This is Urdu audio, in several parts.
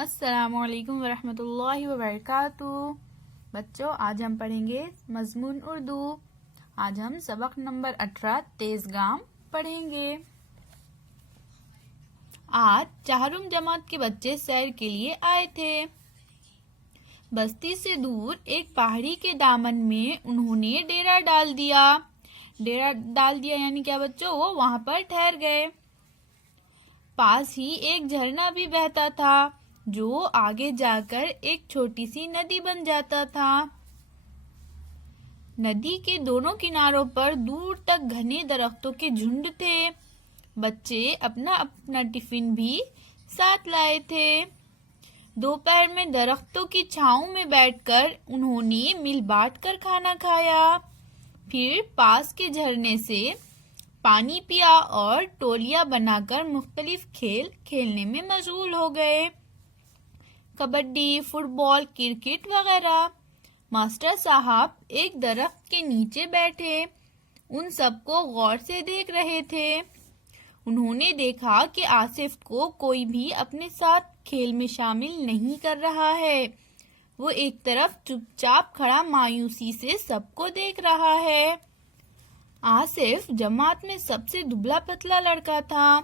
السلام علیکم ورحمۃ اللہ وبرکاتہ۔ بچوں، آج ہم پڑھیں گے مضمون اردو۔ آج ہم سبق نمبر 18 تیز گام پڑھیں گے۔ آج چہارم جماعت کے بچے سیر کے لیے آئے تھے۔ بستی سے دور ایک پہاڑی کے دامن میں انہوں نے ڈیرا ڈال دیا۔ یعنی کیا بچوں؟ وہ وہاں پر ٹھہر گئے۔ پاس ہی ایک جھرنا بھی بہتا تھا جو آگے جا کر ایک چھوٹی سی ندی بن جاتا تھا۔ ندی کے دونوں کناروں پر دور تک گھنے درختوں کے جھنڈ تھے۔ بچے اپنا اپنا ٹفن بھی ساتھ لائے تھے۔ دوپہر میں درختوں کی چھاؤں میں بیٹھ کر انہوں نے مل بانٹ کر کھانا کھایا، پھر پاس کے جھرنے سے پانی پیا اور ٹولیاں بنا کر مختلف کھیل کھیلنے میں مشغول ہو گئے، کبڈی، فٹ بال، کرکٹ وغیرہ۔ ماسٹر صاحب ایک درخت کے نیچے بیٹھے ان سب کو غور سے دیکھ رہے تھے۔ انہوں نے دیکھا کہ آصف کو کوئی بھی اپنے ساتھ کھیل میں شامل نہیں کر رہا ہے۔ وہ ایک طرف چپ چاپ کھڑا مایوسی سے سب کو دیکھ رہا ہے۔ آصف جماعت میں سب سے دبلا پتلا لڑکا تھا۔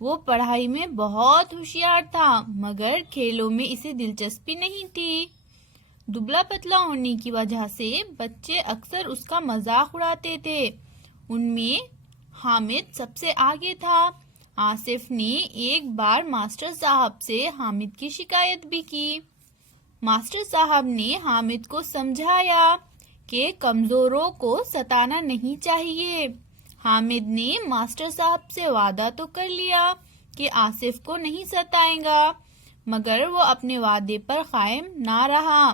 وہ پڑھائی میں بہت ہوشیار تھا مگر کھیلوں میں اسے دلچسپی نہیں تھی۔ دبلا پتلا ہونے کی وجہ سے بچے اکثر اس کا مذاق اڑاتے تھے۔ ان میں حامد سب سے آگے تھا۔ آصف نے ایک بار ماسٹر صاحب سے حامد کی شکایت بھی کی۔ ماسٹر صاحب نے حامد کو سمجھایا کہ کمزوروں کو ستانا نہیں چاہیے۔ حامد نے ماسٹر صاحب سے وعدہ تو کر لیا کہ آصف کو نہیں ستائے گا، مگر وہ اپنے وعدے پر قائم نہ رہا۔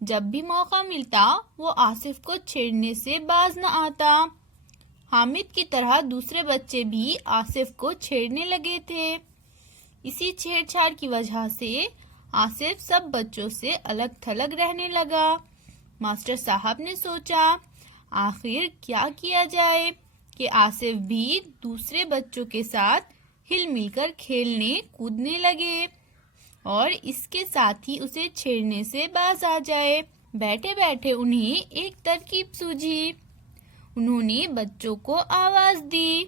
جب بھی موقع ملتا وہ آصف کو چھیڑنے سے باز نہ آتا۔ حامد کی طرح دوسرے بچے بھی آصف کو چھیڑنے لگے تھے۔ اسی چھیڑ چھاڑ کی وجہ سے آصف سب بچوں سے الگ تھلگ رہنے لگا۔ ماسٹر صاحب نے سوچا آخر کیا کیا جائے کہ آصف بھی دوسرے بچوں کے ساتھ ہل مل کر کھیلنے کودنے لگے اور اس کے ساتھ ہی اسے چھیڑنے سے باز آ جائے۔ بیٹھے بیٹھے انہیں ایک ترکیب سوجھی۔ انہوں نے بچوں کو آواز دی،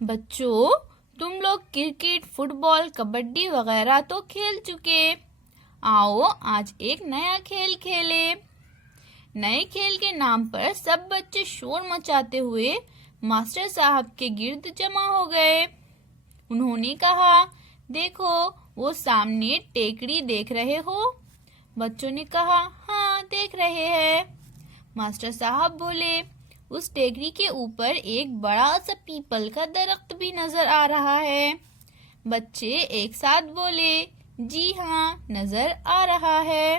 بچوں تم لوگ کرکٹ، فٹ بال، کبڈی وغیرہ تو کھیل چکے، آؤ آج ایک نیا کھیل کھیلے۔ نئے کھیل کے نام پر سب بچے شور مچاتے ہوئے ماسٹر صاحب کے گرد جمع ہو گئے۔ انہوں نے کہا دیکھو وہ سامنے ٹیکری دیکھ رہے ہو؟ بچوں نے کہا ہاں دیکھ رہے ہیں۔ ماسٹر صاحب بولے اس ٹیکری کے اوپر ایک بڑا سا پیپل کا درخت بھی نظر آ رہا ہے۔ بچے ایک ساتھ بولے جی ہاں نظر آ رہا ہے۔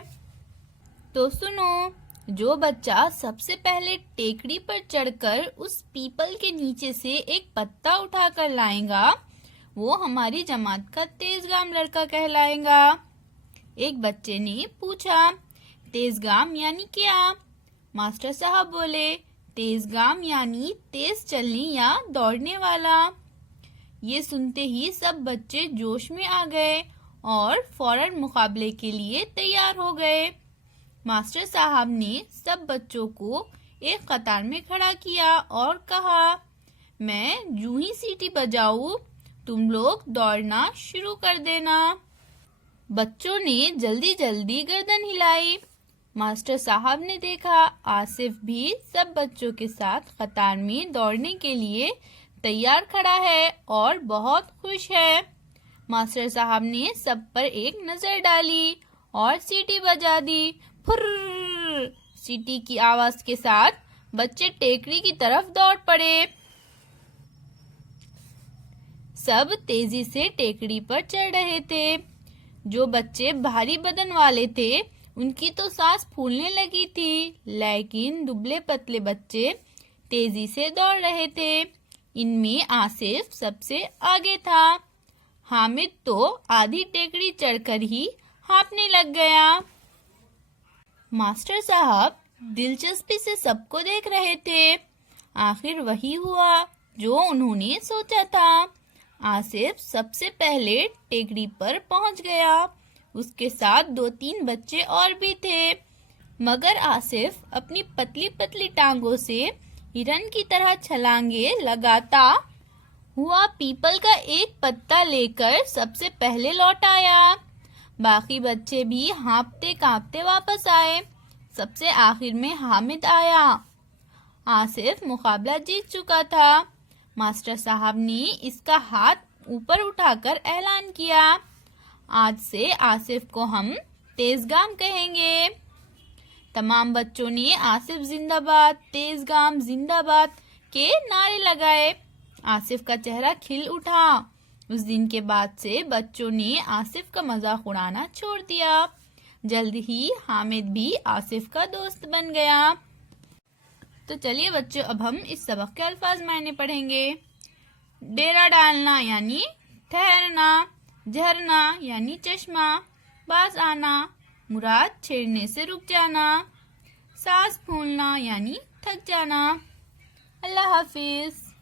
تو سنو، جو بچہ سب سے پہلے ٹیکری پر چڑھ کر اس پیپل کے نیچے سے ایک پتا اٹھا کر لائے گا وہ ہماری جماعت کا تیز گام لڑکا کہلائے گا۔ ایک بچے نے پوچھا تیز گام یعنی کیا؟ ماسٹر صاحب بولے تیز گام یعنی تیز چلنے یا دوڑنے والا۔ یہ سنتے ہی سب بچے جوش میں آ گئے اور فوراً مقابلے کے لیے تیار ہو گئے۔ ماسٹر صاحب نے سب بچوں کو ایک قطار میں کھڑا کیا اور کہا میں جوں ہی سیٹی بجاؤں تم لوگ دوڑنا شروع کر دینا۔ بچوں نے جلدی جلدی گردن ہلائی۔ ماسٹر صاحب نے دیکھا آصف بھی سب بچوں کے ساتھ قطار میں دوڑنے کے لیے تیار کھڑا ہے اور بہت خوش ہے۔ ماسٹر صاحب نے سب پر ایک نظر ڈالی اور سیٹی بجا دی۔ پھر سیٹی کی آواز کے ساتھ بچے ٹیکری کی طرف دوڑ پڑے۔ سب تیزی سے ٹیکری پر چڑھ رہے تھے۔ جو بچے بھاری بدن والے تھے ان کی تو سانس پھولنے لگی تھی، لیکن دبلے پتلے بچے تیزی سے دوڑ رہے تھے۔ ان میں آصف سب سے آگے تھا۔ حامد تو آدھی ٹیکری چڑھ کر ہی ہانپنے لگ گیا۔ ماسٹر صاحب دلچسپی سے سب کو دیکھ رہے تھے۔ آخر وہی ہوا جو انہوں نے سوچا تھا۔ آصف سب سے پہلے ٹیکری پر پہنچ گیا. اس کے ساتھ 2-3 بچے اور بھی تھے، مگر آصف اپنی پتلی پتلی ٹانگوں سے ہرن کی طرح چھلانگیں لگاتا ہوا پیپل کا ایک پتا لے کر سب سے پہلے لوٹ آیا. باقی بچے بھی ہانپتے کانپتے واپس آئے. سب سے آخر میں حامد آیا. آصف مقابلہ جیت چکا تھا. ماسٹر صاحب نے اس کا ہاتھ اوپر اٹھا کر اعلان کیا، آج سے آصف کو ہم تیز گام کہیں گے. تمام بچوں نے آصف زندہ باد، تیز گام زندہ باد کے نعرے لگائے. آصف کا چہرہ کھل اٹھا. اس دن کے بعد سے بچوں نے آصف کا مذاق اڑانا چھوڑ دیا. جلد ہی حامد بھی آصف کا دوست بن گیا. تو چلیے بچوں، اب ہم اس سبق کے الفاظ معنی پڑھیں گے. ڈیرا ڈالنا یعنی ٹھہرنا، جھرنا یعنی چشمہ، باز آنا مراد چھیڑنے سے رک جانا، سانس پھولنا یعنی تھک جانا. اللہ حافظ.